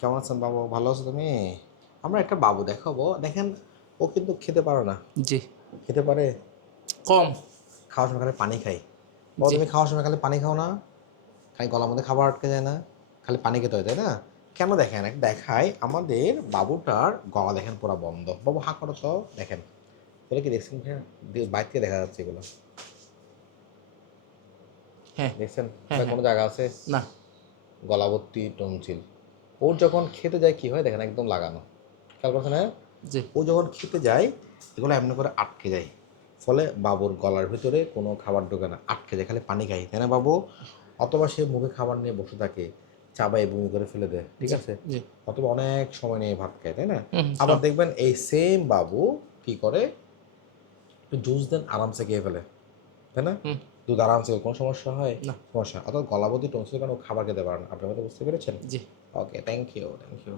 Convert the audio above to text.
কেমন আছেন বাবু? ভালো আছো তুমি? আমরা একটা বাবু দেখাবো, দেখেন ও কিন্তু খেতে পারে না। জি। খেতে পারে? কম। খাওয়ার সময় খালি পানি খাই। বাবু জি। তুমি খাওয়ার সময় খালি পানি খাও না? খালি গলার মধ্যে খাবার আটকে যায় না? খালি পানি খেতে হয়, তাই না? কেন দেখেন, একটা দেখাই আমাদের বাবুটার গলা দেখেন পুরো বন্ধ। বাবু হা করো তো, দেখেন বলে কি দেখছেন ভাইয়া? বাইরে থেকে দেখা যাচ্ছে এগুলো, হ্যাঁ। দেখছেন হ্যাঁ বা হ্যাঁ। কোনো জায়গা আছে? না। গলা ভর্তি টনসিল। ওর যখন খেতে যায় কি হয় দেখেন, একদম লাগানো, খেয়াল করছেন? হ্যাঁ, জি। ও যখন খেতে যায় এগুলো এমনি করে আটকে যায়, ফলে বাবুর গলার ভিতরে কোনো খাবার ঢোকে না, আটকে যায়, খালি পানি খায়, তাই না বাবু? অথবা সে মুখে খাবার নিয়ে বসে থাকে, চাবাই বমি করে ফেলে দেয়, ঠিক জি। আছে? জি। অথবা অনেক সময় নিয়ে ভাত খায়, তাই না? হুম আবার সব। দেখবেন এই সেম বাবু কি করে, একটু জুস দেন আরামসে খেয়ে ফেলে, তাই না? হুম। দুধ আরামসে, কোনো সমস্যা হয়? না। সমস্যা, অর্থাৎ গলাবতী টনসিল কারণে ও খাবার খেতে পারে না। আপনি হয়তো বুঝতে পেরেছেন? জি। ওকে, থ্যাংক ইউ, থ্যাংক ইউ।